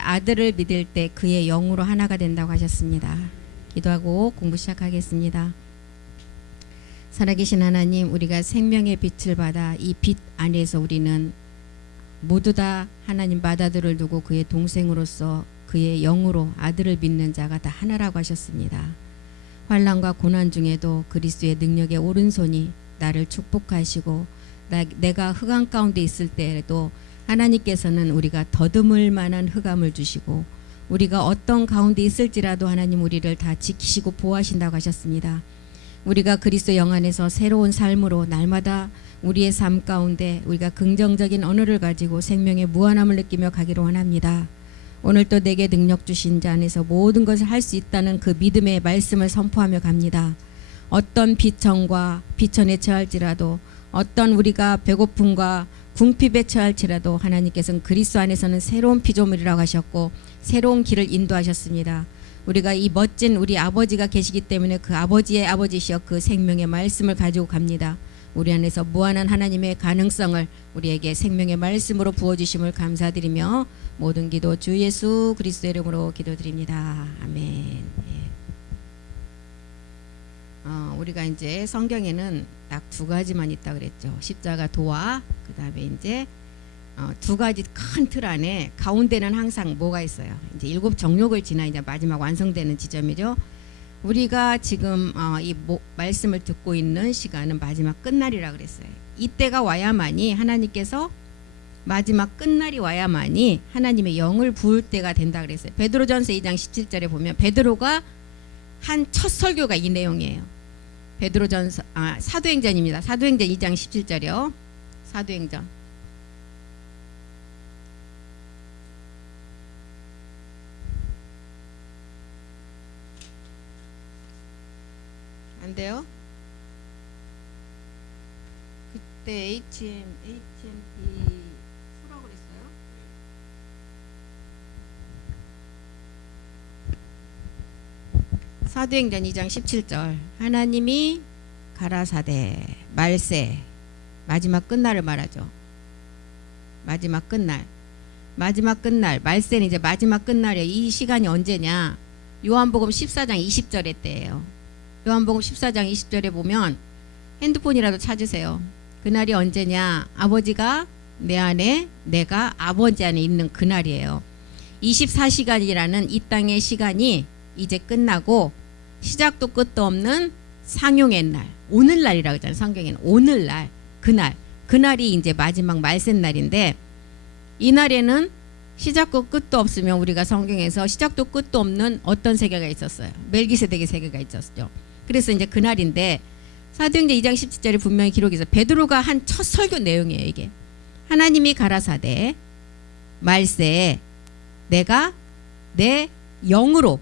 아들을 믿을 때 그의 영으로 하나가 된다고 하셨습니다. 기도하고 공부 시작하겠습니다. 살아계신 하나님, 우리가 생명의 빛을 받아 이 빛 안에서 우리는 모두 다 하나님 맏아들을 두고 그의 동생으로서 그의 영으로 아들을 믿는 자가 다 하나라고 하셨습니다. 환난과 고난 중에도 그리스도의 능력의 오른손이 나를 축복하시고 내가 흑암 가운데 있을 때에도 하나님께서는 우리가 더듬을 만한 흑암을 주시고 우리가 어떤 가운데 있을지라도 하나님 우리를 다 지키시고 보호하신다고 하셨습니다. 우리가 그리스도 영 안에서 새로운 삶으로 날마다 우리의 삶 가운데 우리가 긍정적인 언어를 가지고 생명의 무한함을 느끼며 가기를 원합니다. 오늘 또 내게 능력 주신 자 안에서 모든 것을 할 수 있다는 그 믿음의 말씀을 선포하며 갑니다. 어떤 비천과 비천에 처할지라도 어떤 우리가 배고픔과 궁핍에 처할지라도 하나님께서는 그리스도 안에서는 새로운 피조물이라고 하셨고 새로운 길을 인도하셨습니다. 우리가 이 멋진 우리 아버지가 계시기 때문에 그 아버지의 아버지시여 그 생명의 말씀을 가지고 갑니다. 우리 안에서 무한한 하나님의 가능성을 우리에게 생명의 말씀으로 부어주심을 감사드리며 모든 기도 주 예수 그리스도의 이름으로 기도드립니다. 아멘. 우리가 이제 성경에는 딱 두 가지만 있다 그랬죠. 십자가 도와 그 다음에 이제 두 가지 큰 틀 안에 가운데는 항상 뭐가 있어요. 이제 7 정욕을 지나 이제 마지막 완성되는 지점이죠. 우리가 지금 이 말씀을 듣고 있는 시간은 마지막 끝날이라 그랬어요. 이때가 와야만이 하나님께서 마지막 끝날이 와야만이 하나님의 영을 부을 때가 된다 그랬어요. 베드로전서 2장 17절에 보면 베드로가 한 첫 설교가 이 내용이에요. 베드로전서 사도행전입니다. 사도행전 2장 17절이요. 사도행전. 안 돼요? 그때 HMP 수라고 그랬어요? 사도행전 2장 17절 하나님이 가라사대 말세 마지막 끝날을 말하죠. 마지막 끝날 말세는 이제 마지막 끝날이에요. 이 시간이 언제냐? 요한복음 14장 20절에 때예요. 요한복음 14장 20절에 보면 핸드폰이라도 찾으세요. 그날이 언제냐? 아버지가 내 안에 내가 아버지 안에 있는 그날이에요. 24시간이라는 이 땅의 시간이 이제 끝나고 시작도 끝도 없는 상용의 날, 오늘날이라고 하잖아요. 성경에는 오늘날, 그날이 이제 마지막 말세 날인데 이 날에는 시작도 끝도 없으면 우리가 성경에서 시작도 끝도 없는 어떤 세계가 있었어요. 멜기세덱의 세계가 있었죠. 그래서 이제 그날인데 사도행전 2장 17절에 분명히 기록이 있어요. 베드로가 한 첫 설교 내용이에요. 이게 하나님이 가라사대 말세에 내가 내 영으로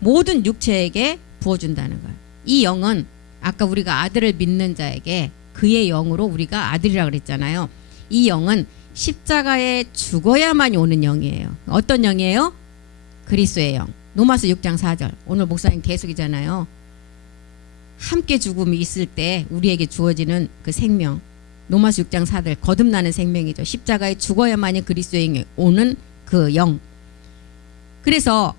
모든 육체에게 부어준다는 거예요. 이 영은 아까 우리가 아들을 믿는 자에게 그의 영으로 우리가 아들이라고 그랬잖아요. 이 영은 십자가에 죽어야만 오는 영이에요. 어떤 영이에요? 그리스도의 영. 로마서 6장 4절. 오늘 목사님 계속이잖아요. 함께 죽음이 있을 때 우리에게 주어지는 그 생명. 로마서 6장 4절. 거듭나는 생명이죠. 십자가에 죽어야만이 그리스도의 오는 그 영. 그래서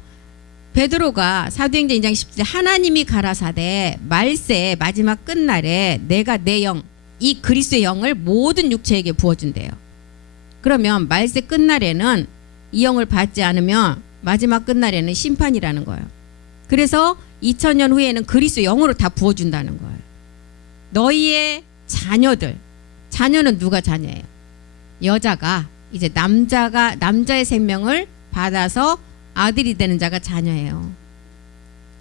베드로가 사도행전 2장 10절 하나님이 가라사대 말세 마지막 끝날에 내가 내 영, 이 그리스도의 영을 모든 육체에게 부어준대요. 그러면 말세 끝날에는 이 영을 받지 않으면 마지막 끝날에는 심판이라는 거예요. 그래서 2000년 후에는 그리스도 영으로 다 부어준다는 거예요. 너희의 자녀는 누가 자녀예요? 여자가 이제 남자의 생명을 받아서 아들이 되는 자가 자녀예요.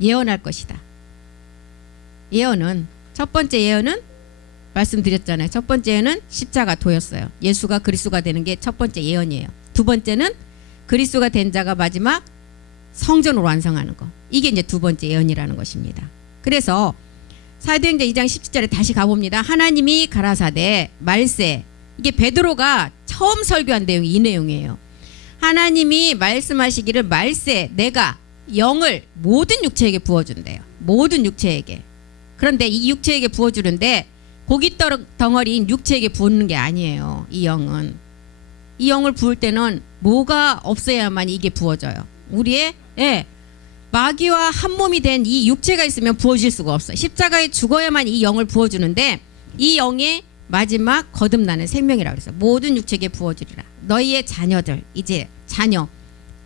예언할 것이다. 예언은 첫 번째 예언은 말씀드렸잖아요. 첫 번째 예언은 십자가 도였어요. 예수가 그리스도가 되는 게 첫 번째 예언이에요. 두 번째는 그리스도가 된 자가 마지막 성전으로 완성하는 거. 이게 이제 두 번째 예언이라는 것입니다. 그래서 사도행전 2장 17절에 다시 가봅니다. 하나님이 가라사대 말세. 이게 베드로가 처음 설교한 내용이 이 내용이에요. 하나님이 말씀하시기를 말세 내가 영을 모든 육체에게 부어준대요. 모든 육체에게. 그런데 이 육체에게 부어주는데 고깃 덩어리인 육체에게 부는 게 아니에요. 이 영은 이 영을 부을 때는 뭐가 없어야만 이게 부어져요. 우리의 마귀와 한 몸이 된 이 육체가 있으면 부어질 수가 없어요. 십자가에 죽어야만 이 영을 부어주는데 이 영의 마지막 거듭나는 생명이라고 그랬어요. 모든 육체에게 부어주리라. 너희의 자녀들, 이제 자녀,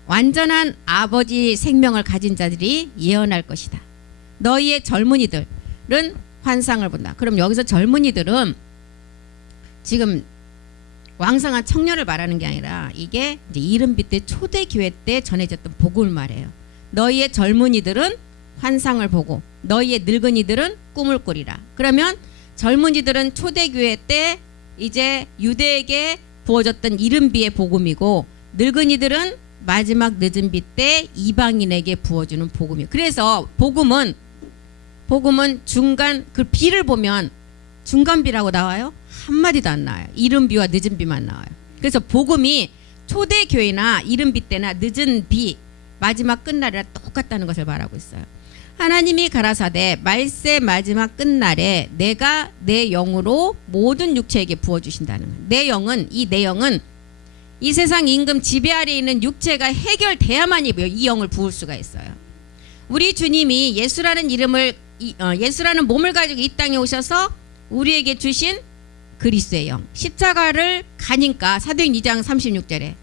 완전한 아버지 생명을 가진 자들이 예언할 것이다. 너희의 젊은이들은 환상을 본다. 그럼 여기서 젊은이들은 지금 왕성한 청년을 말하는 게 아니라 이게 이제 이른빛 때 초대교회 때 전해졌던 복음을 말해요. 너희의 젊은이들은 환상을 보고 너희의 늙은이들은 꿈을 꾸리라. 그러면 젊은이들은 초대교회 때 이제 유대에게 부어졌던 이른비의 복음이고 늙은이들은 마지막 늦은빛 때 이방인에게 부어주는 복음이에요. 그래서 복음은 중간 그 비를 보면 중간비라고 나와요? 한마디도 안 나와요. 이른비와 늦은비만 나와요. 그래서 복음이 초대교회나 이른비 때나 늦은비 마지막 끝날이라 똑같다는 것을 말하고 있어요. 하나님이 가라사대 말세 마지막 끝날에 내가 내 영으로 모든 육체에게 부어주신다는 거예요. 내 영은 이 세상 임금 지배 아래에 있는 육체가 해결돼야만 이 영을 부을 수가 있어요. 우리 주님이 예수라는 예수라는 몸을 가지고 이 땅에 오셔서 우리에게 주신 그리스도의 영, 십자가를 가니까 사도행 2장 36절에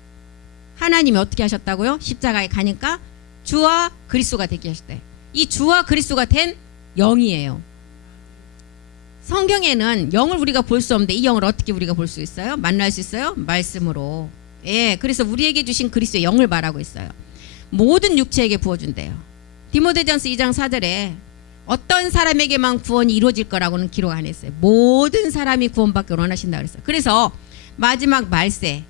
하나님이 어떻게 하셨다고요? 십자가에 가니까 주와 그리스도가 되게 하셨대요. 이 주와 그리스도가 된 영이에요. 성경에는 영을 우리가 볼 수 없는데 이 영을 어떻게 우리가 볼 수 있어요? 만날 수 있어요? 말씀으로. 그래서 우리에게 주신 그리스도의 영을 말하고 있어요. 모든 육체에게 부어준대요. 디모데전서 2장 4절에 어떤 사람에게만 구원이 이루어질 거라고는 기록 안 했어요. 모든 사람이 구원받기를 원하신다 그랬어요. 그래서 마지막 말세,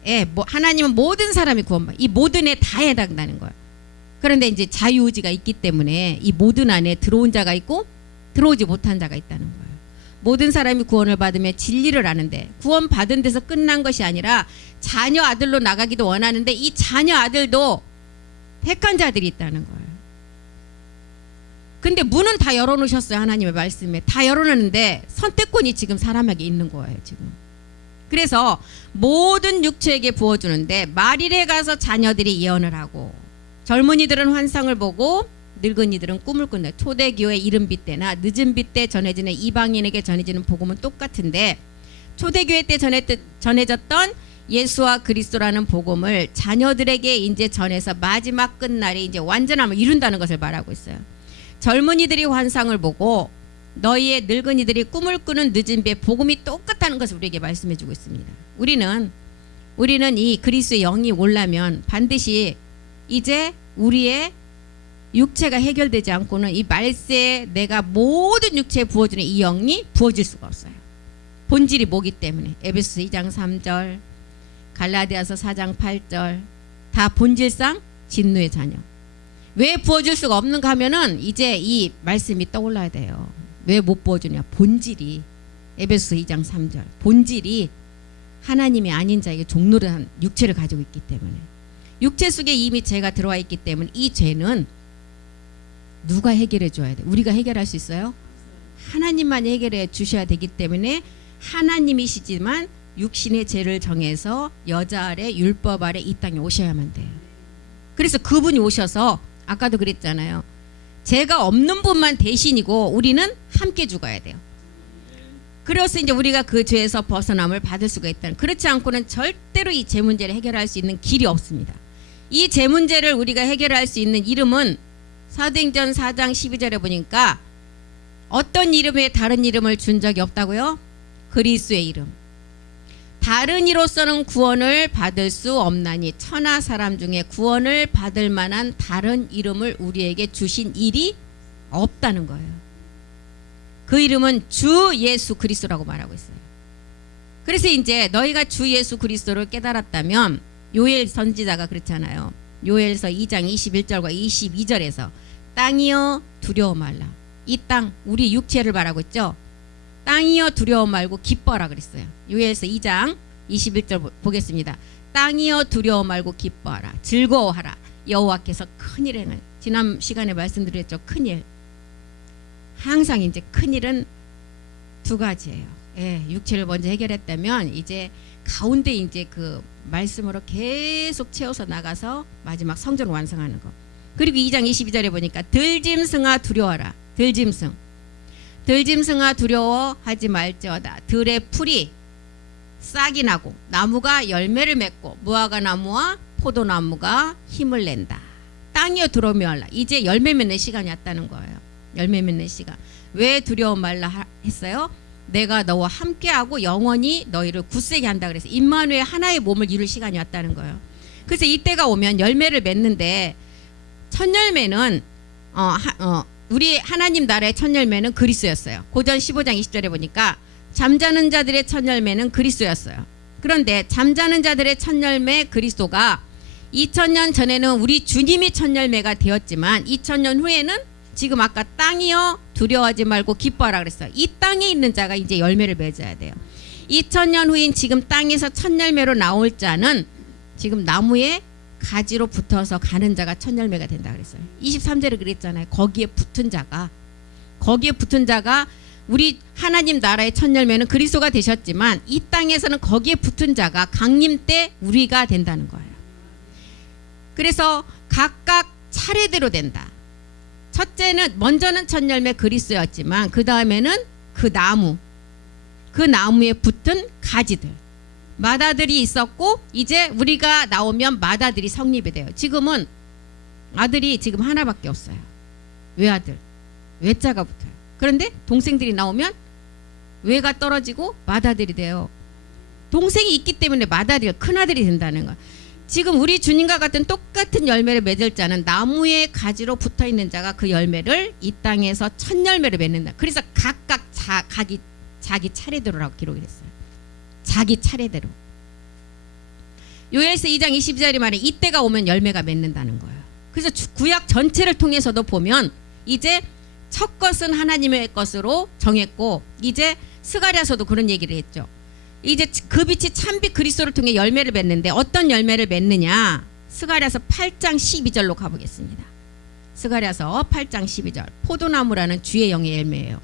하나님은 모든 사람이 구원받, 이 모든에 다 해당되는 거예요. 그런데 이제 자유의지가 있기 때문에 이 모든 안에 들어온 자가 있고 들어오지 못한 자가 있다는 거예요. 모든 사람이 구원을 받으며 진리를 아는데 구원 받은 데서 끝난 것이 아니라 자녀 아들로 나가기도 원하는데 이 자녀 아들도 택한 자들이 있다는 거예요. 근데 문은 다 열어놓으셨어요. 하나님의 말씀에 다 열어놓는데 선택권이 지금 사람에게 있는 거예요. 지금. 그래서 모든 육체에게 부어주는데 말일에 가서 자녀들이 예언을 하고 젊은이들은 환상을 보고 늙은이들은 꿈을 꾼다. 초대교회 이른빛 때나 늦은빛 때 전해지는 이방인에게 전해지는 복음은 똑같은데 초대교회 때 전해졌던 예수와 그리스도라는 복음을 자녀들에게 이제 전해서 마지막 끝날에 이제 완전함을 이룬다는 것을 말하고 있어요. 젊은이들이 환상을 보고 너희의 늙은이들이 꿈을 꾸는 늦은비의 복음이 똑같다는 것을 우리에게 말씀해주고 있습니다. 우리는 이 그리스도의 영이 오려면 반드시 이제 우리의 육체가 해결되지 않고는 이 말세에 내가 모든 육체에 부어주는 이 영이 부어질 수가 없어요. 본질이 뭐기 때문에. 에베소서 2장 3절, 갈라디아서 4장 8절 다 본질상 진노의 자녀. 왜 부어줄 수가 없는가 하면은 이제 이 말씀이 떠올라야 돼요. 왜 못 부어주냐? 본질이 에베소서 2장 3절 본질이 하나님이 아닌 자에게 종노를 한 육체를 가지고 있기 때문에 육체 속에 이미 죄가 들어와 있기 때문에 이 죄는 누가 해결해 줘야 돼? 우리가 해결할 수 있어요? 하나님만 해결해 주셔야 되기 때문에 하나님이시지만 육신의 죄를 정해서 여자 아래 율법 아래 이 땅에 오셔야만 돼요. 그래서 그분이 오셔서 아까도 그랬잖아요. 죄가 없는 분만 대신이고 우리는 함께 죽어야 돼요. 그래서 이제 우리가 그 죄에서 벗어남을 받을 수가 있다는. 그렇지 않고는 절대로 이 죄 문제를 해결할 수 있는 길이 없습니다. 이 죄 문제를 우리가 해결할 수 있는 이름은 사도행전 4장 12절에 보니까 어떤 이름에 다른 이름을 준 적이 없다고요? 그리스도의 이름. 다른 이로서는 구원을 받을 수 없나니 천하 사람 중에 구원을 받을 만한 다른 이름을 우리에게 주신 일이 없다는 거예요. 그 이름은 주 예수 그리스도라고 말하고 있어요. 그래서 이제 너희가 주 예수 그리스도를 깨달았다면 요엘 선지자가 그렇잖아요. 요엘서 2장 21절과 22절에서 땅이여 두려워 말라. 이 땅 우리 육체를 말하고 있죠. 땅이여 두려워 말고 기뻐라 그랬어요. 요엘서 2장 21절 보겠습니다. 땅이여 두려워 말고 기뻐하라. 즐거워하라. 여호와께서 큰일 행을. 지난 시간에 말씀드렸죠. 큰일. 항상 이제 큰일은 두 가지예요. 육체를 먼저 해결했다면 이제 가운데 이제 그 말씀으로 계속 채워서 나가서 마지막 성전을 완성하는 거. 그리고 2장 22절에 보니까 들짐승아 두려워라. 들짐승아 두려워하지 말지어다. 들의 풀이 싹이 나고 나무가 열매를 맺고 무화과 나무와 포도나무가 힘을 낸다. 땅이여 두려워 말라. 이제 열매 맺는 시간이 왔다는 거예요. 열매 맺는 시간. 왜 두려워 말라 했어요? 내가 너와 함께하고 영원히 너희를 굳세게 한다 그래서 임마누엘 하나의 몸을 이룰 시간이 왔다는 거예요. 그래서 이때가 오면 열매를 맺는데 첫 열매는 우리 하나님 나라의 첫 열매는 그리스도였어요. 고전 15장 20절에 보니까 잠자는 자들의 첫 열매는 그리스도였어요. 그런데 잠자는 자들의 첫 열매 그리스도가 2000년 전에는 우리 주님이 첫 열매가 되었지만 2000년 후에는 지금 아까 땅이여 두려워하지 말고 기뻐하라 그랬어요. 이 땅에 있는 자가 이제 열매를 맺어야 돼요. 2000년 후인 지금 땅에서 첫 열매로 나올 자는 지금 나무에 가지로 붙어서 가는 자가 첫 열매가 된다 그랬어요. 23절에 그랬잖아요. 거기에 붙은 자가 우리 하나님 나라의 첫 열매는 그리스도가 되셨지만 이 땅에서는 거기에 붙은 자가 강림 때 우리가 된다는 거예요. 그래서 각각 차례대로 된다. 첫째는 먼저는 첫 열매 그리스도였지만 그 다음에는 그 나무에 붙은 가지들 마다들이 있었고 이제 우리가 나오면 마다들이 성립이 돼요. 지금은 아들이 지금 하나밖에 없어요. 외아들, 외자가 붙어요. 그런데 동생들이 나오면 외가 떨어지고 마다들이 돼요. 동생이 있기 때문에 마다들이 큰아들이 된다는 거예요. 지금 우리 주님과 같은 똑같은 열매를 맺을 자는 나무의 가지로 붙어있는 자가 그 열매를 이 땅에서 첫 열매를 맺는다. 그래서 각각 자기 차례대로라고 기록이 됐어요. 자기 차례대로. 요엘서 2장 22절이 말해 이때가 오면 열매가 맺는다는 거예요. 그래서 구약 전체를 통해서도 보면 이제 첫 것은 하나님의 것으로 정했고 이제 스가랴서도 그런 얘기를 했죠. 이제 그 빛이 참빛 그리스도를 통해 열매를 맺는데 어떤 열매를 맺느냐. 스가랴서 8장 12절로 가보겠습니다. 스가랴서 8장 12절. 포도나무라는 주의 영의 열매예요.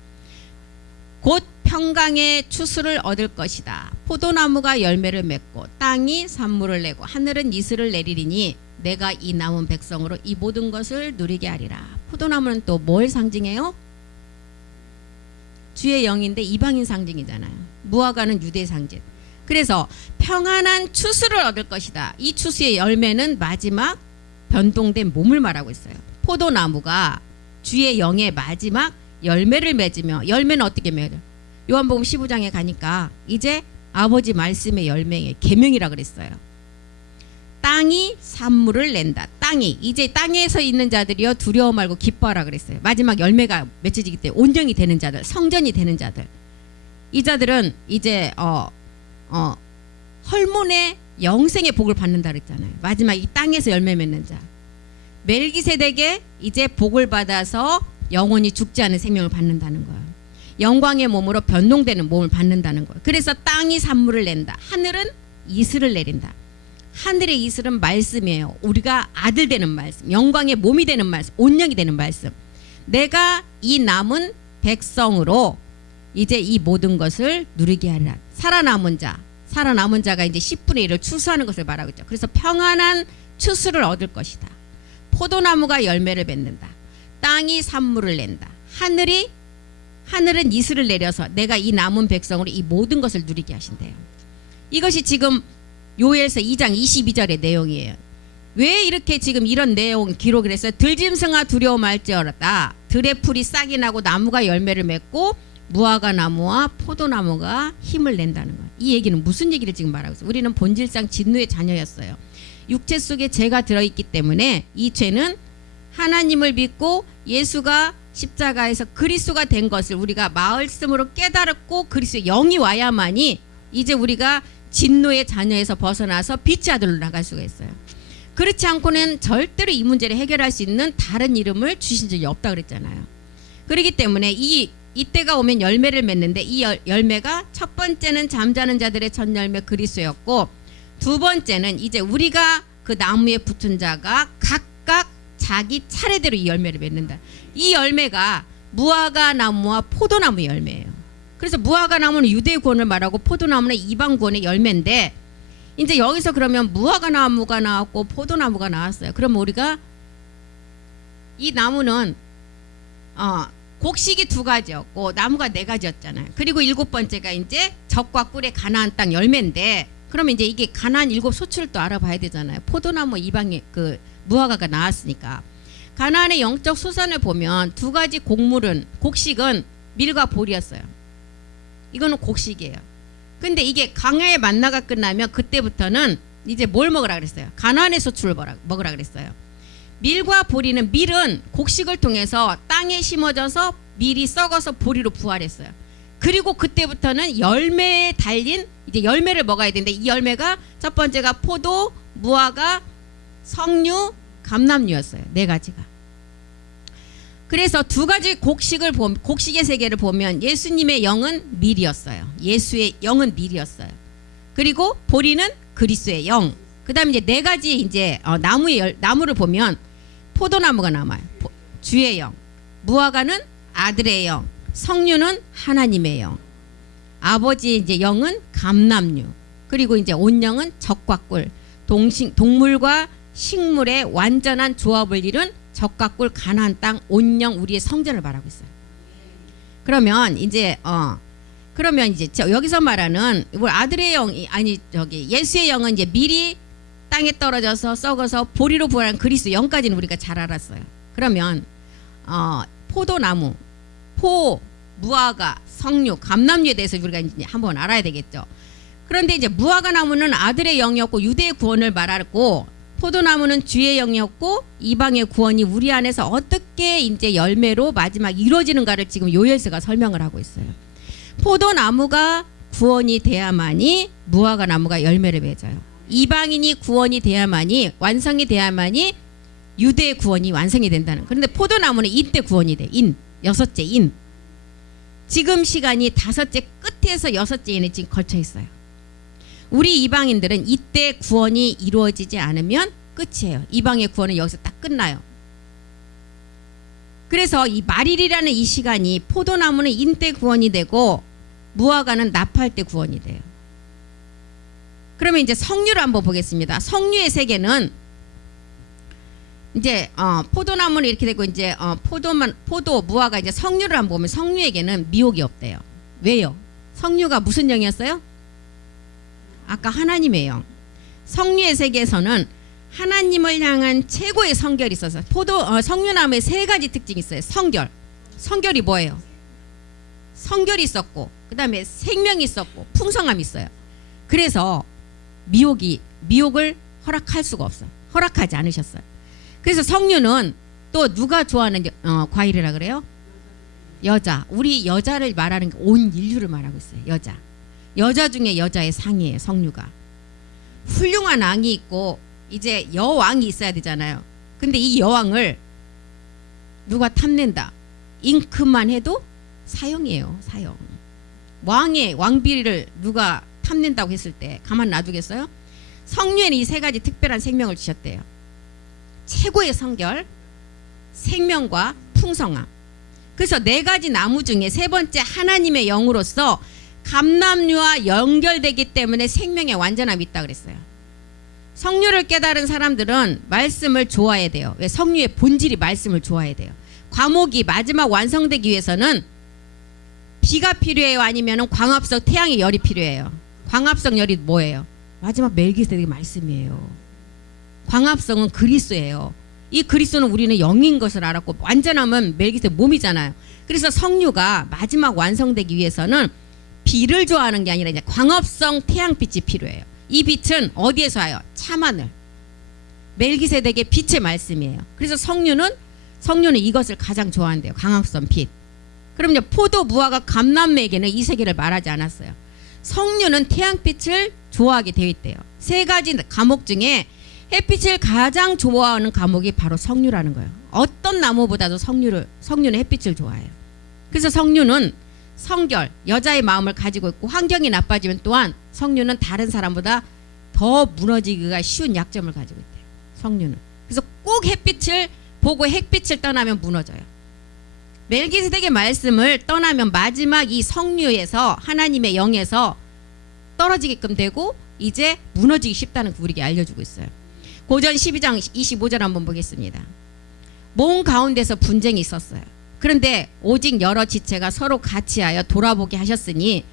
곧 평강의 추수를 얻을 것이다. 포도나무가 열매를 맺고 땅이 산물을 내고 하늘은 이슬을 내리리니 내가 이 남은 백성으로 이 모든 것을 누리게 하리라. 포도나무는 또 뭘 상징해요? 주의 영인데 이방인 상징이잖아요. 무화과는 유대 상징. 그래서 평안한 추수를 얻을 것이다. 이 추수의 열매는 마지막 변동된 몸을 말하고 있어요. 포도나무가 주의 영의 마지막 열매를 맺으며 열매는 어떻게 맺어요? 요한복음 15장에 가니까 이제 아버지 말씀의 열매의 계명이라 그랬어요. 땅이 산물을 낸다. 땅이 이제 땅에서 있는 자들이여 두려워 말고 기뻐하라 그랬어요. 마지막 열매가 맺혀지기 때문에 온전히 되는 자들, 성전이 되는 자들. 이 자들은 이제 헐몬의 영생의 복을 받는다 그랬잖아요. 마지막 이 땅에서 열매 맺는 자. 멜기세덱에 이제 복을 받아서 영원히 죽지 않은 생명을 받는다는 거예요. 영광의 몸으로 변동되는 몸을 받는다는 거예요. 그래서 땅이 산물을 낸다. 하늘은 이슬을 내린다. 하늘의 이슬은 말씀이에요. 우리가 아들 되는 말씀, 영광의 몸이 되는 말씀, 온영이 되는 말씀. 내가 이 남은 백성으로 이제 이 모든 것을 누리게 하리라. 살아남은 자가 이제 10분의 1을 추수하는 것을 말하고 있죠. 그래서 평안한 추수를 얻을 것이다. 포도나무가 열매를 맺는다. 땅이 산물을 낸다. 하늘은 이슬을 내려서 내가 이 남은 백성으로 이 모든 것을 누리게 하신대요. 이것이 지금 요엘서 2장 22절의 내용이에요. 왜 이렇게 지금 이런 내용 기록을 했어요? 들짐승아 두려워 말지어다. 들의 풀이 싹이 나고 나무가 열매를 맺고 무화과 나무와 포도나무가 힘을 낸다는 거예요. 이 얘기는 무슨 얘기를 지금 말하고 있어요? 우리는 본질상 진노의 자녀였어요. 육체 속에 죄가 들어있기 때문에 이 죄는 하나님을 믿고 예수가 십자가에서 그리스도가 된 것을 우리가 말씀으로 깨달았고 그리스도의 영이 와야만이 이제 우리가 진노의 자녀에서 벗어나서 빛의 아들로 나갈 수가 있어요. 그렇지 않고는 절대로 이 문제를 해결할 수 있는 다른 이름을 주신 적이 없다 그랬잖아요. 그렇기 때문에 이때가 오면 열매를 맺는데 이 열매가 첫 번째는 잠자는 자들의 첫 열매 그리스도였고 두 번째는 이제 우리가 그 나무에 붙은 자가 각각 자기 차례대로 이 열매를 맺는다. 이 열매가 무화과 나무와 포도나무 열매예요. 그래서 무화과 나무는 유대 구원을 말하고 포도나무는 이방 구원의 열매인데 이제 여기서 그러면 무화과 나무가 나왔고 포도나무가 나왔어요. 그럼 우리가 이 나무는 곡식이 2가지였고 나무가 4가지였잖아요. 그리고 7번째가 이제 젖과 꿀의 가나안 땅 열매인데 그러면 이제 이게 가나안 7소출을 또 알아봐야 되잖아요. 포도나무 이방의 그 무화과가 나왔으니까. 가나안의 영적 수선을 보면 2가지 곡식은 밀과 볼이었어요. 이거는 곡식이에요. 근데 이게 광야의 만나가 끝나면 그때부터는 이제 뭘 먹으라 그랬어요? 가나안의 소출을 먹으라 그랬어요. 밀과 보리는 밀은 곡식을 통해서 땅에 심어져서 밀이 썩어서 보리로 부활했어요. 그리고 그때부터는 열매에 달린 이제 열매를 먹어야 되는데 이 열매가 첫 번째가 포도, 무화과, 석류, 감람류였어요. 4가지가. 그래서 2가지 곡식의 세계를 보면 예수님의 영은 밀이었어요. 예수의 영은 밀이었어요. 그리고 보리는 그리스도의 영. 그다음에 이제 4가지 이제 나무를 보면 포도나무가 남아요. 주의 영. 무화과는 아들의 영. 석류는 하나님의 영. 아버지의 이제 영은 감람류. 그리고 이제 온영은 젖과 꿀. 동물과 식물의 완전한 조합을 이룬 젖과 꿀 가나안 땅 온영 우리의 성전을 말하고 있어요. 그러면 이제 여기서 말하는 아들의 영이 아니 예수의 영은 이제 밀이 땅에 떨어져서 썩어서 보리로 부활한 그리스도 영까지는 우리가 잘 알았어요. 그러면 포도나무, 무화과, 석류, 감람류에 대해서 우리가 이제 한번 알아야 되겠죠. 그런데 이제 무화과 나무는 아들의 영이었고 유대의 구원을 말하고 포도나무는 주의 영이었고 이방의 구원이 우리 안에서 어떻게 이제 열매로 마지막 이루어지는가를 지금 요엘서가 설명을 하고 있어요. 포도나무가 구원이 돼야만이 무화과 나무가 열매를 맺어요. 이방인이 구원이 돼야만이 완성이 돼야만이 유대의 구원이 완성이 된다는. 그런데 포도나무는 이때 구원이 돼. 6째 인. 지금 시간이 5째 끝에서 6째 인에 지금 걸쳐 있어요. 우리 이방인들은 이때 구원이 이루어지지 않으면 끝이에요. 이방의 구원은 여기서 딱 끝나요. 그래서 이 말일이라는 이 시간이 포도나무는 인때 구원이 되고 무화과는 납할 때 구원이 돼요. 그러면 이제 석류를 한번 보겠습니다. 석류의 세계는 이제 포도나무는 이렇게 되고 이제 포도 무화과 이제 석류를 한번 보면 석류에게는 미혹이 없대요. 왜요? 석류가 무슨 영이었어요? 아까 하나님의 영. 석류의 세계에서는 하나님을 향한 최고의 성결이 있어서 석류나무의 3가지 특징이 있어요. 성결이 뭐예요? 성결이 있었고 그 다음에 생명이 있었고 풍성함이 있어요. 그래서 미혹을 허락할 수가 없어요. 허락하지 않으셨어요. 그래서 석류는 또 누가 좋아하는 과일이라 그래요? 여자. 우리 여자를 말하는 게 온 인류를 말하고 있어요. 여자 중에 여자의 상이에요. 석류가. 훌륭한 왕이 있고 이제 여왕이 있어야 되잖아요. 근데 이 여왕을 누가 탐낸다. 잉크만 해도 사형이에요. 사형. 왕의 왕비를 누가 탐낸다고 했을 때 가만 놔두겠어요? 석류에는 이 3가지 특별한 생명을 주셨대요. 최고의 성결, 생명과 풍성함. 그래서 4가지 나무 중에 3번째 하나님의 영으로서 감람류와 연결되기 때문에 생명의 완전함이 있다 그랬어요. 석류를 깨달은 사람들은 말씀을 좋아해야 돼요. 왜? 석류의 본질이 말씀을 좋아해야 돼요. 과목이 마지막 완성되기 위해서는 비가 필요해요? 아니면 광합성 태양의 열이 필요해요? 광합성 열이 뭐예요? 마지막 멜기세덱의 말씀이에요. 광합성은 그리스도예요. 이 그리스도는 우리는 영인 것을 알았고 완전함은 멜기세덱 몸이잖아요. 그래서 석류가 마지막 완성되기 위해서는 비를 좋아하는 게 아니라 이제 광합성 태양빛이 필요해요. 이 빛은 어디에서 와요? 참하늘. 멜기세덱의 빛의 말씀이에요. 그래서 석류는 이것을 가장 좋아한대요. 광합성 빛. 그럼 이제 포도, 무화과, 감람류에게는 이 세계를 말하지 않았어요. 석류는 태양빛을 좋아하게 되어 있대요. 3가지 과목 중에 햇빛을 가장 좋아하는 과목이 바로 석류라는 거예요. 어떤 나무보다도 석류는 햇빛을 좋아해요. 그래서 석류는 성결, 여자의 마음을 가지고 있고 환경이 나빠지면 또한 석류는 다른 사람보다 더 무너지기가 쉬운 약점을 가지고 있대요. 석류는. 그래서 꼭 햇빛을 보고 햇빛을 떠나면 무너져요. 멜기세덱의 말씀을 떠나면 마지막 이 성류에서 하나님의 영에서 떨어지게끔 되고 이제 무너지기 쉽다는 거 우리에게 알려주고 있어요. 고전 12장 25절 한번 보겠습니다. 몸 가운데서 분쟁이 있었어요. 그런데 오직 여러 지체가 서로 같이하여 돌아보게 하셨으니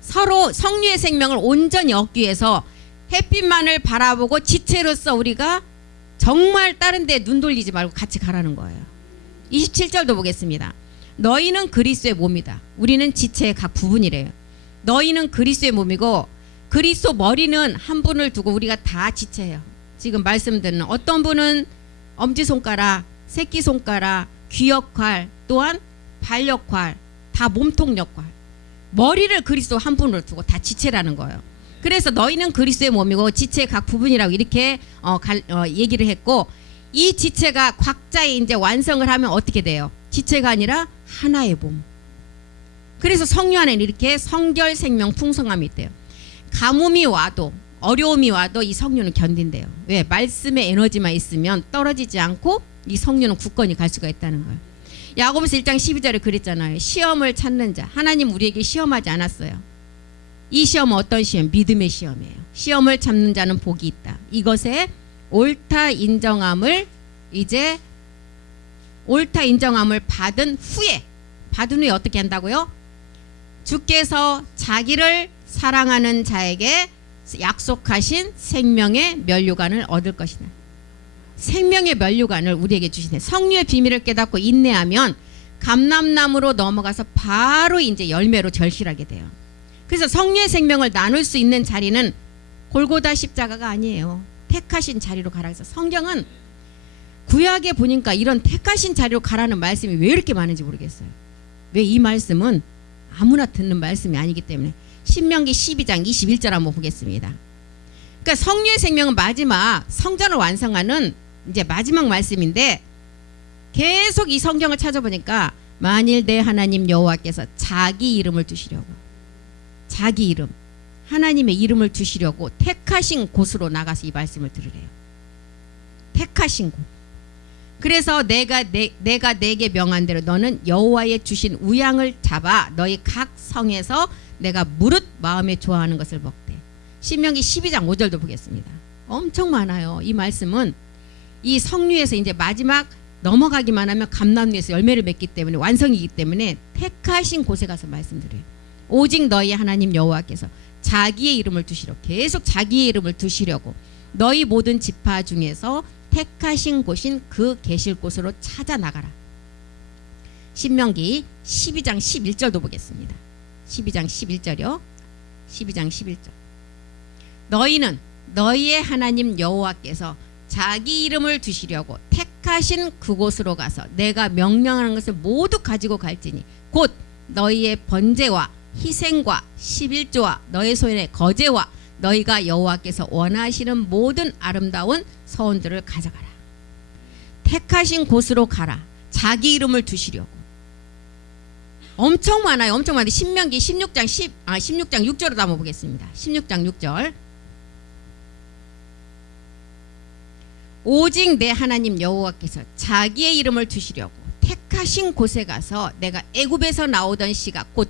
서로 성류의 생명을 온전히 얻기 위해서 햇빛만을 바라보고 지체로서 우리가 정말 다른 데 눈 돌리지 말고 같이 가라는 거예요. 27절도 보겠습니다. 너희는 그리스도의 몸이다. 우리는 지체의 각 부분이래요. 너희는 그리스도의 몸이고 그리스도 머리는 한 분을 두고 우리가 다 지체예요. 지금 말씀드리는 어떤 분은 엄지손가락, 새끼손가락, 귀 역할, 또한 발 역할, 다 몸통 역할. 머리를 그리스도 한 분으로 두고 다 지체라는 거예요. 그래서 너희는 그리스도의 몸이고 지체의 각 부분이라고 이렇게 얘기를 했고, 이 지체가 각자의 이제 완성을 하면 어떻게 돼요? 지체가 아니라 하나의 몸. 그래서 성령 안에는 이렇게 성결, 생명, 풍성함이 있대요. 가뭄이 와도 어려움이 와도 이 성령은 견딘대요. 왜? 말씀의 에너지만 있으면 떨어지지 않고 이 성령은 굳건히 갈 수가 있다는 거예요. 야고보서 1장 12절에 그랬잖아요. 시험을 찾는 자. 하나님 우리에게 시험하지 않았어요. 이 시험은 어떤 시험? 믿음의 시험이에요. 시험을 참는 자는 복이 있다. 이것에 옳다 인정함을 받은 후에 어떻게 한다고요? 주께서 자기를 사랑하는 자에게 약속하신 생명의 면류관을 얻을 것이다. 생명의 면류관을 우리에게 주시네. 성령의 비밀을 깨닫고 인내하면 감람나무로 넘어가서 바로 이제 열매로 절실하게 돼요. 그래서 성령의 생명을 나눌 수 있는 자리는 골고다 십자가가 아니에요. 택하신 자리로 가라 해서 성경은 구약에 보니까 이런 택하신 자리로 가라는 말씀이 왜 이렇게 많은지 모르겠어요. 왜 이 말씀은 아무나 듣는 말씀이 아니기 때문에. 신명기 12장 21절 한번 보겠습니다. 그러니까 성령의 생명은 마지막 성전을 완성하는 이제 마지막 말씀인데, 계속 이 성경을 찾아보니까 만일 내 하나님 여호와께서 자기 이름을 두시려고, 자기 이름, 하나님의 이름을 두시려고 택하신 곳으로 나가서 이 말씀을 들으래요. 택하신 곳. 그래서 내가 내게 명한 대로 너는 여호와의 주신 우양을 잡아 너희 각 성에서 내가 무릇 마음에 좋아하는 것을 먹되. 신명기 12장 5절도 보겠습니다. 엄청 많아요. 이 말씀은 이 성류에서 이제 마지막 넘어가기만 하면 감람류에서 열매를 맺기 때문에, 완성이기 때문에 택하신 곳에 가서 말씀드려요. 오직 너희 하나님 여호와께서 자기의 이름을 두시려고, 계속 자기의 이름을 두시려고 너희 모든 지파 중에서 택하신 곳인 그 계실 곳으로 찾아 나가라. 신명기 12장 11절도 보겠습니다. 12장 11절이요. 12장 11절. 너희는 너희의 하나님 여호와께서 자기 이름을 두시려고 택하신 그곳으로 가서 내가 명령하는 것을 모두 가지고 갈지니 곧 너희의 번제와 희생과 11조와 너희 손의 거제와 너희가 여호와께서 원하시는 모든 아름다운 서원들을 가져가라. 택하신 곳으로 가라. 자기 이름을 두시려고. 엄청 많아요. 엄청 많은데 신명기 16장 6절로 한번 보겠습니다. 16장 6절. 오직 내 하나님 여호와께서 자기의 이름을 두시려고 택하신 곳에 가서 내가 애굽에서 나오던 시가 곧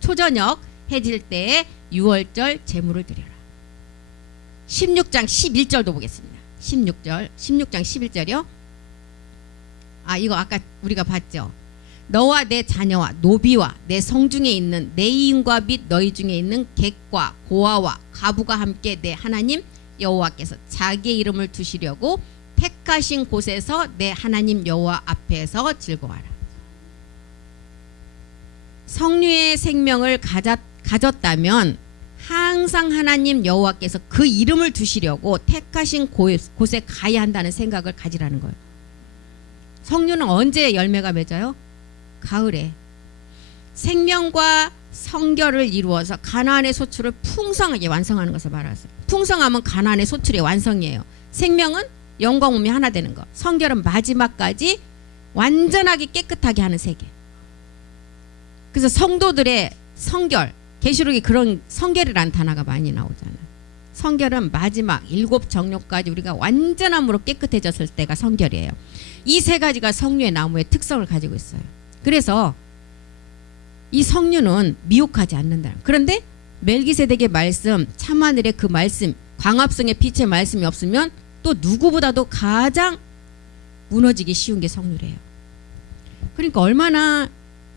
초저녁 해질 때에 유월절 제물을 드려라. 16장 11절도 보겠습니다. 16장 11절이요. 이거 아까 우리가 봤죠. 너와 내 자녀와 노비와 내 성중에 있는 내 이인과 및 너희 중에 있는 객과 고아와 가부가 함께 내 하나님 여호와께서 자기의 이름을 두시려고 택하신 곳에서 내 하나님 여호와 앞에서 즐거워하라. 성류의 생명을 가졌다면 항상 하나님 여호와께서 그 이름을 두시려고 택하신 곳에 가야 한다는 생각을 가지라는 거예요. 성류는 언제 열매가 맺어요? 가을에. 생명과 성결을 이루어서 가나안의 소출을 풍성하게 완성하는 것을 말하세요. 풍성함은 가나안의 소출의 완성이에요. 생명은 영과 몸이 하나 되는 것. 성결은 마지막까지 완전하게 깨끗하게 하는 세계. 그래서 성도들의 성결, 계시록에 그런 성결이라는 단어가 많이 나오잖아요. 성결은 마지막 7 정욕까지 우리가 완전함으로 깨끗해졌을 때가 성결이에요. 이 세 가지가 성류의 나무의 특성을 가지고 있어요. 그래서 이 성류는 미혹하지 않는다. 그런데 멜기세덱의 말씀, 참하늘의 그 말씀, 광합성의 빛의 말씀이 없으면 또 누구보다도 가장 무너지기 쉬운 게 성류래요. 그러니까 얼마나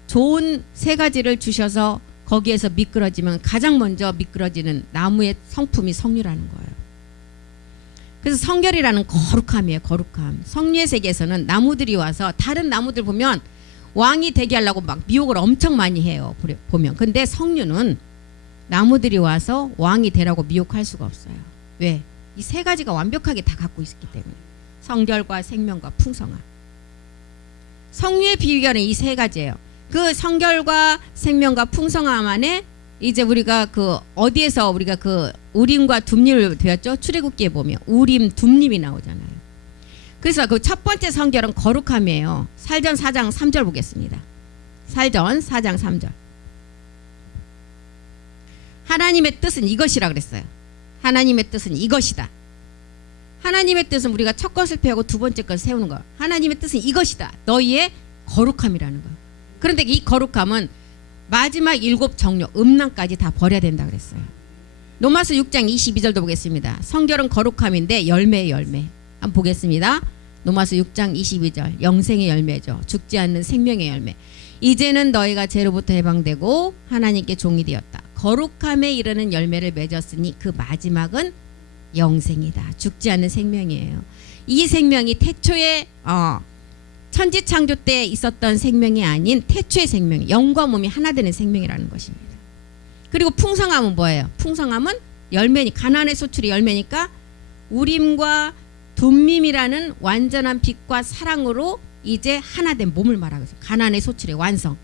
좋은 세 가지를 주셔서 거기에서 미끄러지면 가장 먼저 미끄러지는 나무의 성품이 성류라는 거예요. 그래서 성결이라는 거룩함이에요. 거룩함. 성류의 세계에서는 나무들이 와서 다른 나무들 보면 왕이 되게 하려고 막 미혹을 엄청 많이 해요. 보면. 근데 성류는 나무들이 와서 왕이 되라고 미혹할 수가 없어요. 왜? 이 세 가지가 완벽하게 다 갖고 있기 때문에. 성결과 생명과 풍성함. 성류의 비결은 이 세 가지예요. 그 성결과 생명과 풍성함 안에 이제 우리가 그 어디에서 우리가 그 우림과 둠림을 배웠죠? 출애굽기에 보면 우림, 둠림이 나오잖아요. 그래서 그 첫 번째 성결은 거룩함이에요. 살전 4장 3절 보겠습니다. 살전 4장 3절. 하나님의 뜻은 이것이라 그랬어요. 하나님의 뜻은 이것이다. 하나님의 뜻은 우리가 첫 것을 펴고 두 번째 것을 세우는 거. 하나님의 뜻은 이것이다. 너희의 거룩함이라는 거. 그런데 이 거룩함은 마지막 7 정욕, 음란까지 다 버려야 된다 그랬어요. 로마서 6장 22절도 보겠습니다. 성결은 거룩함인데 열매의 열매. 한번 보겠습니다. 로마서 6장 22절. 영생의 열매죠. 죽지 않는 생명의 열매. 이제는 너희가 죄로부터 해방되고 하나님께 종이 되었다. 거룩함에 이르는 열매를 맺었으니 그 마지막은 영생이다. 죽지 않는 생명이에요. 이 생명이 태초에 천지창조 때 있었던 생명이 아닌 태초의 생명, 영과 몸이 하나 되는 생명이라는 것입니다. 그리고 풍성함은 뭐예요? 풍성함은 열매니 가나안의 소출이 열매니까 우림과 둠밈이라는 완전한 빛과 사랑으로 이제 하나 된 몸을 말하고 있어요. 가나안의 소출의 완성.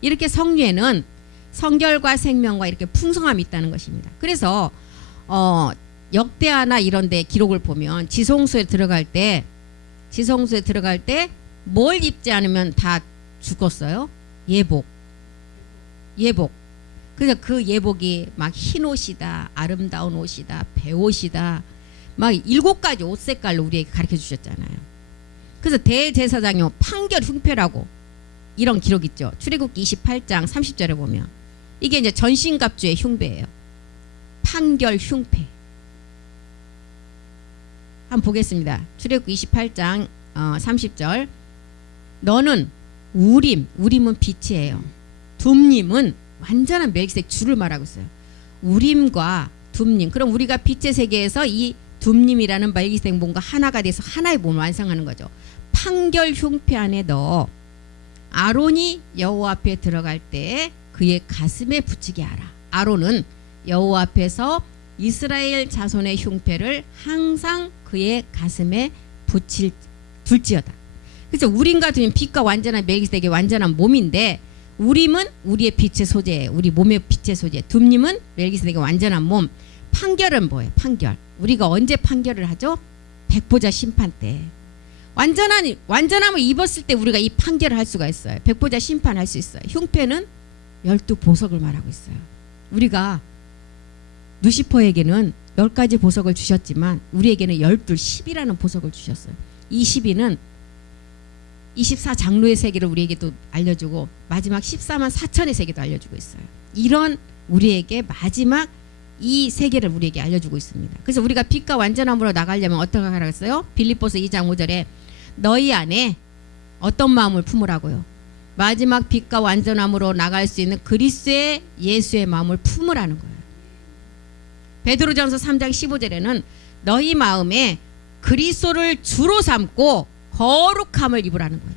이렇게 성류에는 성결과 생명과 이렇게 풍성함이 있다는 것입니다. 그래서 역대하나 이런 데 기록을 보면 지성소에 들어갈 때 뭘 입지 않으면 다 죽었어요. 예복. 그래서 그 예복이 막 흰 옷이다, 아름다운 옷이다, 배옷이다, 막 7가지 옷 색깔로 우리에게 가르쳐 주셨잖아요. 그래서 대제사장이 판결 흉패라고 이런 기록 있죠. 출애굽기 28장 30절에 보면 이게 이제 전신갑주의 흉배예요. 판결 흉패. 한번 보겠습니다. 출애굽기 28장 30절. 너는 우림은 빛이에요. 둠림은 완전한 멜기세덱 주를 말하고 있어요. 우림과 둠림. 그럼 우리가 빛의 세계에서 이 둠림이라는 멜기세덱 몸과 하나가 돼서 하나의 몸을 완성하는 거죠. 판결 흉패 안에 넣어 아론이 여호와 앞에 들어갈 때 그의 가슴에 붙이게 하라. 아론은 여호와 앞에서 이스라엘 자손의 흉패를 항상 그의 가슴에 둘지어다. 그래서 우림과 둠림, 빛과 완전한 멜기세덱의 완전한 몸인데 우림은 우리의 빛의 소재예요. 우리 몸의 빛의 소재. 둠림은 멜기세덱의 완전한 몸. 판결은 뭐예요? 판결. 우리가 언제 판결을 하죠? 백보자 심판 때. 완전함을 입었을 때 우리가 이 판결을 할 수가 있어요. 백보자 심판할 수 있어요. 흉패는 12보석을 말하고 있어요. 우리가 누시퍼에게는 10가지 보석을 주셨지만 우리에게는 12, 10이라는 보석을 주셨어요. 이 12는 24장로의 세계를 우리에게도 알려주고 마지막 14만 4천의 세계도 알려주고 있어요. 이런 우리에게 마지막 이 세계를 우리에게 알려주고 있습니다. 그래서 우리가 빛과 완전함으로 나가려면 어떻게 하라고 했어요? 빌립보서 2장 5절에 너희 안에 어떤 마음을 품으라고요? 마지막 빛과 완전함으로 나갈 수 있는 그리스도의 예수의 마음을 품으라는 거예요. 베드로전서 3장 15절에는 너희 마음에 그리스도를 주로 삼고 거룩함을 입으라는 거예요.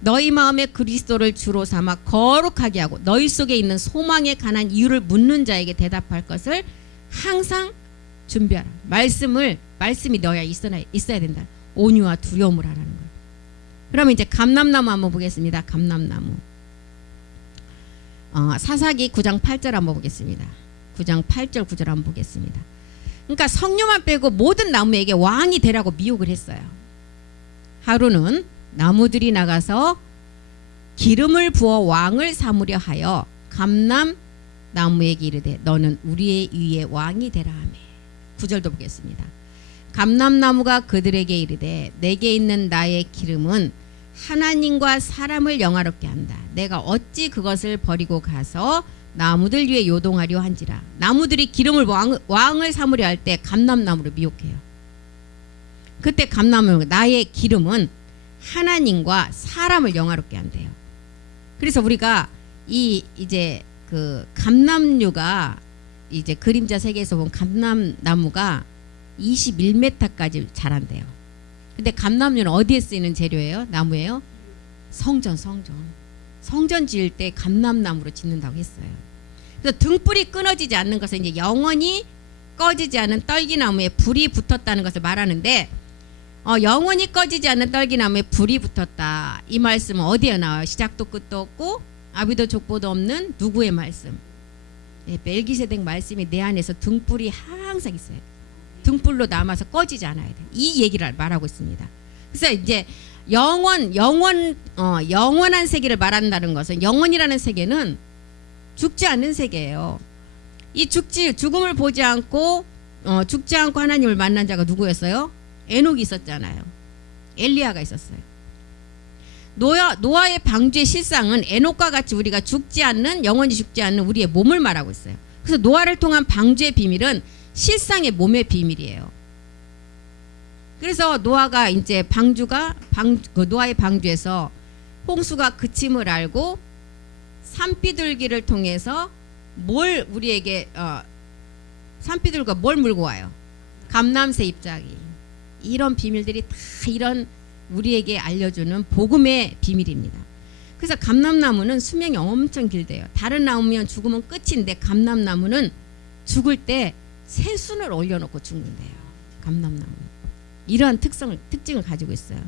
너희 마음에 그리스도를 주로 삼아 거룩하게 하고 너희 속에 있는 소망에 관한 이유를 묻는 자에게 대답할 것을 항상 준비하라. 말씀이 너야 있어야 된다. 온유와 두려움을 하라는 거예요. 그러면 이제 감람나무 한번 보겠습니다. 감람나무. 사사기 9장 8절 한번 보겠습니다. 9장 8절 9절 한번 보겠습니다. 그러니까 성류만 빼고 모든 나무에게 왕이 되라고 미혹을 했어요. 하루는 나무들이 나가서 기름을 부어 왕을 삼으려 하여 감람나무에게 이르되 너는 우리의 위에 왕이 되라 하매. 9절도 보겠습니다. 감람나무가 그들에게 이르되 내게 있는 나의 기름은 하나님과 사람을 영화롭게 한다. 내가 어찌 그것을 버리고 가서 나무들 위에 요동하려 한지라. 나무들이 기름을 왕을 삼으려 할 때 감람나무를 미혹해요. 그때 감람나무, 나의 기름은 하나님과 사람을 영화롭게 한대요. 그래서 우리가 이제 그 감람류가 이제 그림자 세계에서 본 감람나무가 21m까지 자란대요. 근데 감람류는 어디에 쓰이는 재료예요? 나무예요? 성전 지을 때 감람나무로 짓는다고 했어요. 그래서 등불이 끊어지지 않는 것은 이제 영원히 꺼지지 않은 떨기나무에 불이 붙었다는 것을 말하는데, 영원히 꺼지지 않는 떨기나무에 불이 붙었다. 이 말씀은 어디에 나와요? 시작도 끝도 없고 아비도 족보도 없는 누구의 말씀? 멜기세덱 말씀이 내 안에서 등불이 항상 있어요. 등불로 남아서 꺼지지 않아야 돼. 이 얘기를 말하고 있습니다. 그래서 이제 영원한 세계를 말한다는 것은, 영원이라는 세계는 죽지 않는 세계예요. 이 죽음을 보지 않고 죽지 않고 하나님을 만난 자가 누구였어요? 에녹이 있었잖아요. 엘리야가 있었어요. 노아의 방주의 실상은 에녹과 같이 우리가 죽지 않는, 영원히 죽지 않는 우리의 몸을 말하고 있어요. 그래서 노아를 통한 방주의 비밀은 실상의 몸의 비밀이에요. 그래서 노아가 이제 노아의 방주에서 홍수가 그침을 알고 산비둘기를 통해서 뭘 우리에게 산비둘기가 뭘 물고 와요? 감람새 입자기. 이런 비밀들이 다 이런 우리에게 알려주는 복음의 비밀입니다. 그래서 감람나무는 수명이 엄청 길대요. 다른 나무면 죽으면 끝인데 감람나무는 죽을 때 새순을 올려놓고 죽는데요. 감람나무 이러한 특징을 가지고 있어요.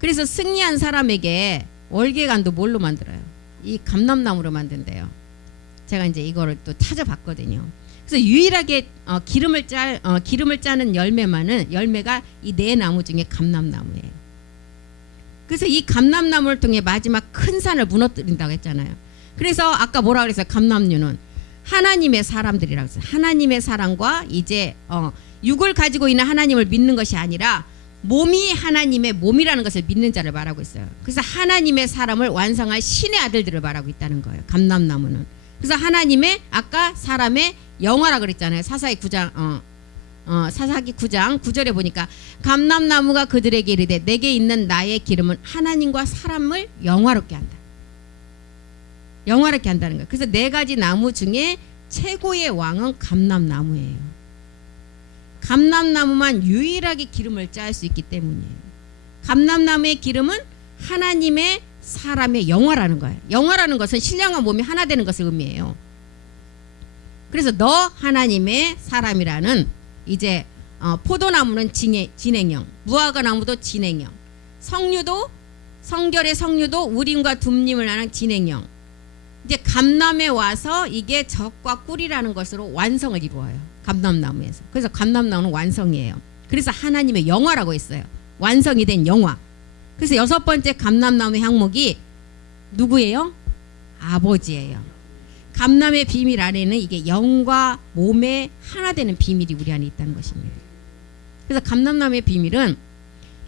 그래서 승리한 사람에게 월계관도 뭘로 만들어요? 이 감람나무로 만든대요. 제가 이제 이거를 또 찾아봤거든요. 그래서 유일하게 기름을 짜는 열매가 이 네 나무 중에 감람나무예요. 그래서 이 감람나무를 통해 마지막 큰 산을 무너뜨린다고 했잖아요. 그래서 아까 뭐라 그랬어요? 감람류는 하나님의 사람들이라고 했어요. 하나님의 사람과 이제 육을 가지고 있는 하나님을 믿는 것이 아니라 몸이 하나님의 몸이라는 것을 믿는 자를 말하고 있어요. 그래서 하나님의 사람을 완성할 신의 아들들을 말하고 있다는 거예요. 감람나무는. 그래서 하나님의 아까 사람의 영화라 그랬잖아요. 사사기 9장 9절에 보니까 감람나무가 그들에게 이르되 내게 있는 나의 기름은 하나님과 사람을 영화롭게 한다. 영화롭게 한다는 거예요. 그래서 네 가지 나무 중에 최고의 왕은 감람나무예요. 감람나무만 유일하게 기름을 짤 수 있기 때문이에요. 감람나무의 기름은 하나님의 사람의 영화라는 거예요. 영화라는 것은 신령한 몸이 하나 되는 것을 의미해요. 그래서 너 하나님의 사람이라는 이제 포도나무는 진행형, 무화과나무도 진행형, 성결의 석류도 우림과 둠림을 하는 진행형. 이제 감람에 와서 이게 적과 꿀이라는 것으로 완성을 이루어요. 감람나무에서. 그래서 감람나무는 완성이에요. 그래서 하나님의 영화라고 했어요. 완성이 된 영화. 그래서 6번째 감람나무 향목이 누구예요? 아버지예요. 감람의 비밀 안에는 이게 영과 몸의 하나 되는 비밀이 우리 안에 있다는 것입니다. 그래서 감람나무의 비밀은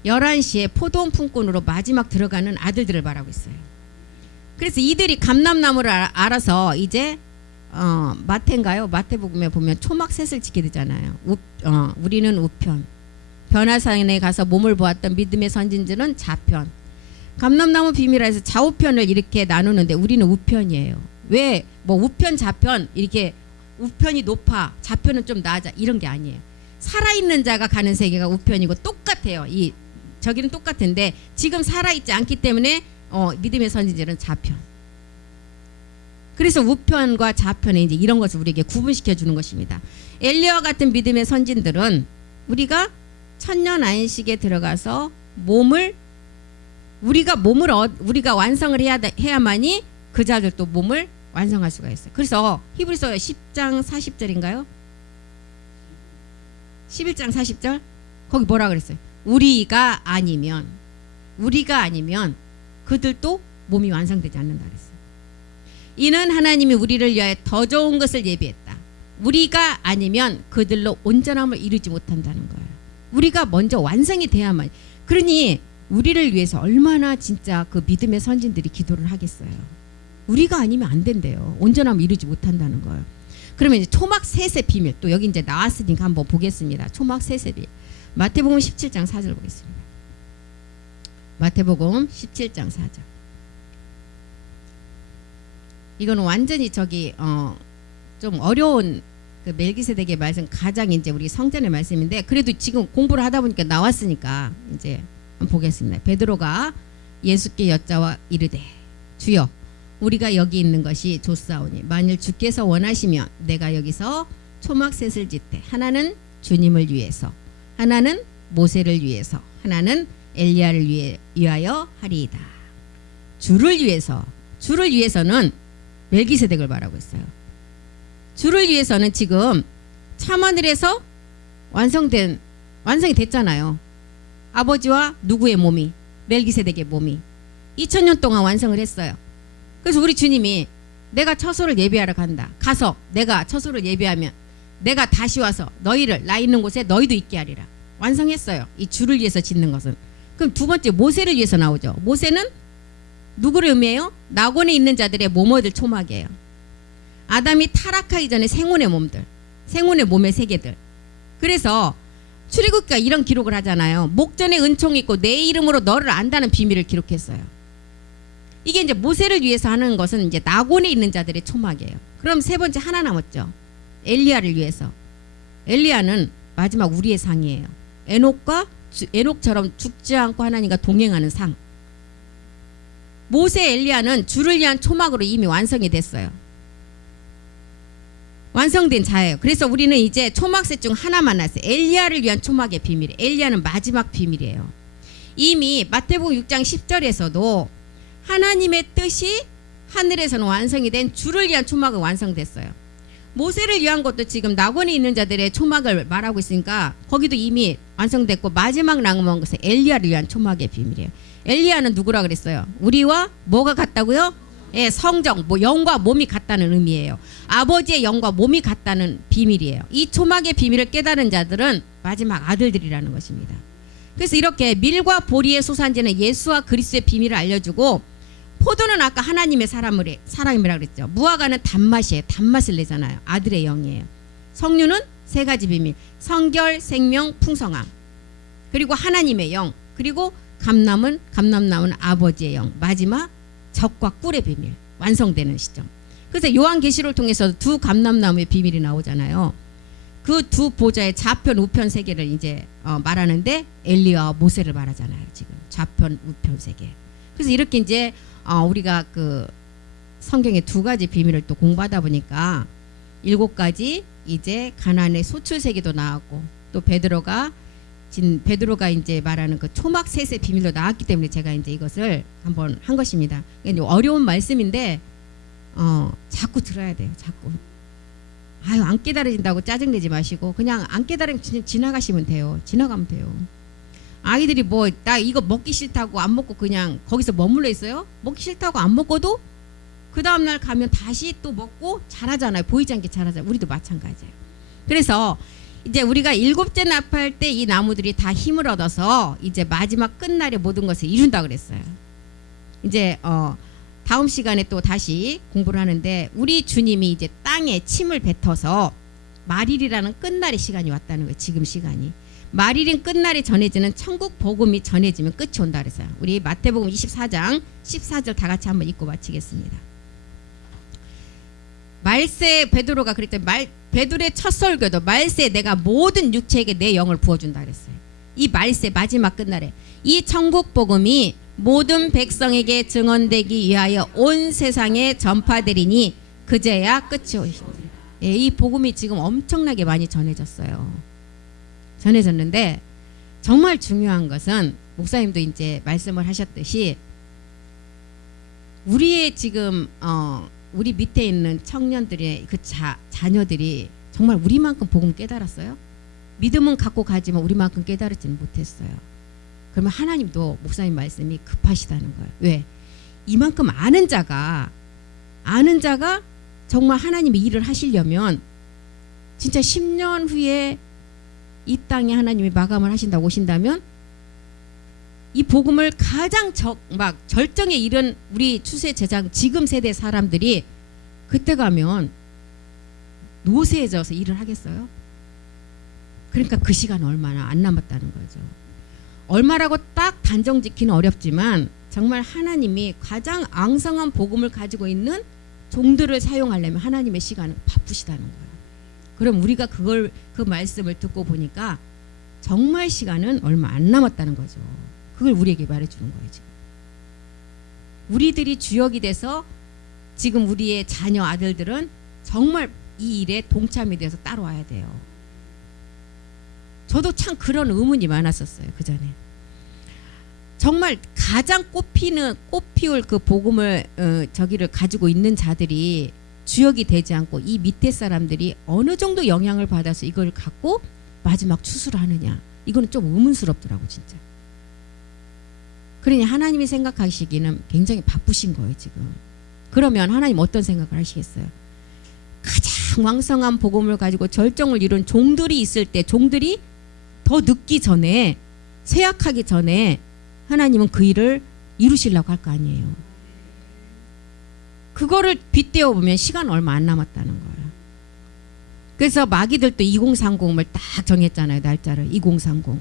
11시에 포도원 품꾼으로 마지막 들어가는 아들들을 말하고 있어요. 그래서 이들이 감람나무를 알아서 이제 마태인가요? 마태복음에 보면 초막셋을 지게 되잖아요. 우리는 우편, 변화산에 가서 몸을 보았던 믿음의 선진들은 좌편. 감람나무 비밀에서 좌우편을 이렇게 나누는데 우리는 우편이에요. 왜? 뭐 우편 좌편 이렇게 우편이 높아 좌편은 좀 낮아 이런 게 아니에요. 살아있는 자가 가는 세계가 우편이고 똑같아요. 저기는 똑같은데 지금 살아있지 않기 때문에 믿음의 선진들은 좌편. 그래서 우편과 좌편에 이제 이런 것을 우리에게 구분시켜 주는 것입니다. 엘리야와 같은 믿음의 선진들은 우리가 천년 안식에 들어가서 우리가 완성을 해야만이 그 자들도 몸을 완성할 수가 있어요. 그래서 히브리서 10장 40절인가요? 11장 40절 거기 뭐라 그랬어요? 우리가 아니면 그들도 몸이 완성되지 않는다 그랬어요. 이는 하나님이 우리를 위하여 더 좋은 것을 예비했다. 우리가 아니면 그들로 온전함을 이루지 못한다는 거예요. 우리가 먼저 완성이 돼야만. 그러니 우리를 위해서 얼마나 진짜 그 믿음의 선진들이 기도를 하겠어요. 우리가 아니면 안 된대요. 온전함을 이루지 못한다는 거예요. 그러면 이제 초막 셋의 비밀, 또 여기 이제 나왔으니까 한번 보겠습니다. 초막 셋의 비밀. 마태복음 17장 4절 보겠습니다. 마태복음 17장 4절. 이거는 완전히 좀 어려운 그 멜기세덱의 말씀, 가장 이제 우리 성전의 말씀인데, 그래도 지금 공부를 하다 보니까 나왔으니까 이제 한번 보겠습니다. 베드로가 예수께 여짜와 이르되, 주여, 우리가 여기 있는 것이 좋사오니 만일 주께서 원하시면 내가 여기서 초막셋을 짓되, 하나는 주님을 위해서, 하나는 모세를 위해서, 하나는 엘리야를 위하여 하리이다. 주를 위해서, 주를 위해서는 멜기세덱을 말하고 있어요. 주를 위해서는 지금 참하늘에서 완성이 됐잖아요. 아버지와 누구의 몸이? 멜기세덱의 몸이 2000년 동안 완성을 했어요. 그래서 우리 주님이 내가 처소를 예비하러 간다. 가서 내가 처소를 예비하면 내가 다시 와서 너희를 나 있는 곳에 너희도 있게 하리라. 완성했어요. 이 주를 위해서 짓는 것은. 그럼 두 번째 모세를 위해서 나오죠. 모세는 누구를 의미해요? 낙원에 있는 자들의 모모들 초막이에요. 아담이 타락하기 전에 생혼의 몸들, 생혼의 몸의 세계들. 그래서 출애굽기가 이런 기록을 하잖아요. 목전에 은총이 있고 내 이름으로 너를 안다는 비밀을 기록했어요. 이게 이제 모세를 위해서 하는 것은 이제 낙원에 있는 자들의 초막이에요. 그럼 세 번째 하나 남았죠. 엘리야를 위해서. 엘리야는 마지막 우리의 상이에요. 에녹처럼 죽지 않고 하나님과 동행하는 상. 모세, 엘리야는 주를 위한 초막으로 이미 완성이 됐어요. 완성된 자예요. 그래서 우리는 이제 초막셋 중 하나만 났어요. 엘리야를 위한 초막의 비밀. 엘리야는 마지막 비밀이에요. 이미 마태복음 6장 10절에서도 하나님의 뜻이 하늘에서는 완성이 된 주를 위한 초막은 완성됐어요. 모세를 위한 것도 지금 낙원에 있는 자들의 초막을 말하고 있으니까 거기도 이미 완성됐고, 마지막 남은 것은 엘리야를 위한 초막의 비밀이에요. 엘리야는 누구라 그랬어요? 우리와 뭐가 같다고요? 예, 성정, 영과 몸이 같다는 의미예요. 아버지의 영과 몸이 같다는 비밀이에요. 이 초막의 비밀을 깨달은 자들은 마지막 아들들이라는 것입니다. 그래서 이렇게 밀과 보리의 소산지는 예수와 그리스도의 비밀을 알려주고, 포도는 아까 하나님의 사람이라 그랬죠. 무화과는 단맛이에요. 단맛을 내잖아요. 아들의 영이에요. 석류는 세 가지 비밀. 성결, 생명, 풍성함. 그리고 하나님의 영. 그리고 감람나무는 아버지의 영. 마지막 적과 꿀의 비밀. 완성되는 시점. 그래서 요한계시록을 통해서 두 감람나무의 비밀이 나오잖아요. 그 두 보좌의 좌편 우편 세계를 이제 말하는데, 엘리야와 모세를 말하잖아요. 지금 좌편 우편 세계. 그래서 이렇게 이제 우리가 그 성경의 두 가지 비밀을 또 공부하다 보니까 7가지 이제 가나안의 소출 세계도 나왔고, 또 베드로가 이제 말하는 그 초막 셋의 비밀도 나왔기 때문에 제가 이제 이것을 한번 한 것입니다. 어려운 말씀인데 자꾸 들어야 돼요. 자꾸. 안 깨달아진다고 짜증내지 마시고 그냥 안 깨달으면 지나가시면 돼요. 지나가면 돼요. 아이들이 나 이거 먹기 싫다고 안 먹고 그냥 거기서 머물러 있어요? 먹기 싫다고 안 먹고도 그 다음날 가면 다시 또 먹고 자라잖아요. 보이지 않게 자라잖아요. 우리도 마찬가지예요. 그래서 이제 우리가 7째 납할 때 이 나무들이 다 힘을 얻어서 이제 마지막 끝날에 모든 것을 이룬다 그랬어요. 이제 다음 시간에 또 다시 공부를 하는데, 우리 주님이 이제 땅에 침을 뱉어서 말일이라는 끝날의 시간이 왔다는 거예요. 지금 시간이. 말일인 끝날이 전해지는 천국 복음이 전해지면 끝이 온다 그랬어요. 우리 마태복음 24장 14절 다 같이 한번 읽고 마치겠습니다. 말세, 베드로가 그랬죠. 베드로의 첫 설교도 말세 내가 모든 육체에게 내 영을 부어준다 그랬어요. 이 말세 마지막 끝날에 이 천국 복음이 모든 백성에게 증언되기 위하여 온 세상에 전파되리니 그제야 끝이 오십니다. 예, 이 복음이 지금 엄청나게 많이 전해졌는데 정말 중요한 것은 목사님도 이제 말씀을 하셨듯이 우리의 지금 우리 밑에 있는 청년들의 그 자녀들이 정말 우리만큼 복음 깨달았어요? 믿음은 갖고 가지만 우리만큼 깨달았지는 못했어요. 그러면 하나님도 목사님 말씀이 급하시다는 거예요. 왜? 이만큼 아는 자가 정말 하나님이 일을 하시려면 진짜 10년 후에 이 땅에 하나님이 마감을 하신다고 오신다면 이 복음을 가장 막 절정에 이른 우리 추수의 제장 지금 세대 사람들이 그때 가면 노쇠해져서 일을 하겠어요? 그러니까 그 시간 얼마나 안 남았다는 거죠. 얼마라고 딱 단정 짓기는 어렵지만 정말 하나님이 가장 앙상한 복음을 가지고 있는 종들을 사용하려면 하나님의 시간은 바쁘시다는 거예요. 그럼 우리가 그 말씀을 듣고 보니까 정말 시간은 얼마 안 남았다는 거죠. 그걸 우리에게 말해주는 거예요. 지금 우리들이 주역이 돼서 지금 우리의 자녀 아들들은 정말 이 일에 동참이 돼서 따라와야 돼요. 저도 참 그런 의문이 많았었어요. 그 전에 정말 가장 꽃피울 그 복음을 저기를 가지고 있는 자들이 주역이 되지 않고 이 밑에 사람들이 어느 정도 영향을 받아서 이걸 갖고 마지막 추수를 하느냐, 이거는 좀 의문스럽더라고 진짜. 그러니 하나님이 생각하시기는 굉장히 바쁘신 거예요 지금. 그러면 하나님 어떤 생각을 하시겠어요? 가장 왕성한 복음을 가지고 절정을 이룬 종들이 있을 때, 종들이 더 늦기 전에, 쇠약하기 전에 하나님은 그 일을 이루시려고 할 거 아니에요. 그거를 빗대어 보면 시간 얼마 안 남았다는 거예요. 그래서 마귀들도 2030을 딱 정했잖아요. 날짜를 2030.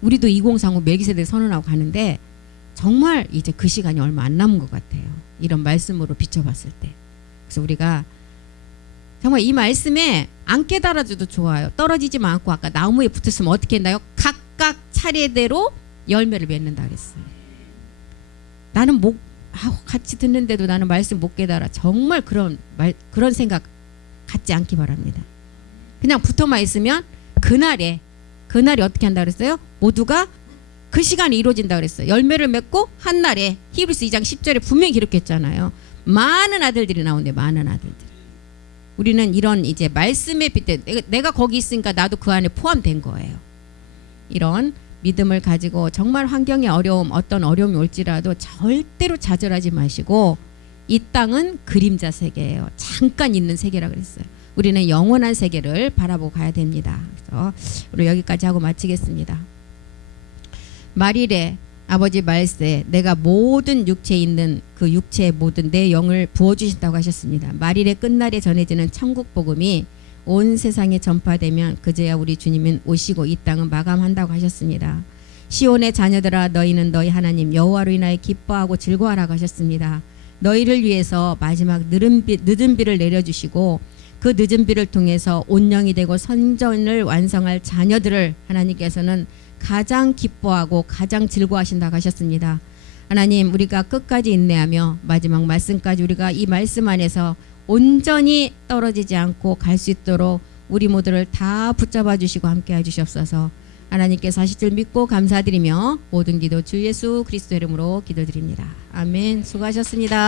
우리도 2030 매기세대 선언하고 가는데 정말 이제 그 시간이 얼마 안 남은 것 같아요. 이런 말씀으로 비춰봤을 때. 그래서 우리가 정말 이 말씀에 안 깨달아줘도 좋아요. 떨어지지만 않고 아까 나무에 붙었으면 어떻게 했나요? 각각 차례대로 열매를 맺는다 그랬어요. 나는 같이 듣는데도 나는 말씀 못 깨달아. 정말 그런 생각 갖지 않기 바랍니다. 그냥 붙어만 있으면 그날이 어떻게 한다 그랬어요? 모두가 그 시간이 이루어진다 그랬어요. 열매를 맺고 한 날에 히브리서 2장 10절에 분명히 기록했잖아요. 많은 아들들이 나오는데 많은 아들들. 우리는 이런 이제 말씀에 빗대 내가 거기 있으니까 나도 그 안에 포함된 거예요. 이런 믿음을 가지고 정말 환경의 어떤 어려움이 올지라도 절대로 좌절하지 마시고, 이 땅은 그림자 세계예요. 잠깐 있는 세계라 그랬어요. 우리는 영원한 세계를 바라보고 가야 됩니다. 그래서 우리 여기까지 하고 마치겠습니다. 말이래 아버지 말세 내가 모든 육체에 있는 그 육체의 모든 내 영을 부어주신다고 하셨습니다. 말일의 끝날에 전해지는 천국 복음이 온 세상에 전파되면 그제야 우리 주님은 오시고 이 땅은 마감한다고 하셨습니다. 시온의 자녀들아 너희는 너희 하나님 여호와로 인하여 기뻐하고 즐거워하라고 하셨습니다. 너희를 위해서 마지막 늦은 비를 내려주시고 그 늦은 비를 통해서 온영이 되고 선전을 완성할 자녀들을 하나님께서는 가장 기뻐하고 가장 즐거워하신다고 하셨습니다. 하나님 우리가 끝까지 인내하며 마지막 말씀까지 우리가 이 말씀 안에서 온전히 떨어지지 않고 갈 수 있도록 우리 모두를 다 붙잡아 주시고 함께 해주시옵소서. 하나님께서 하실 줄 믿고 감사드리며 모든 기도 주 예수 그리스도 이름으로 기도드립니다. 아멘. 수고하셨습니다.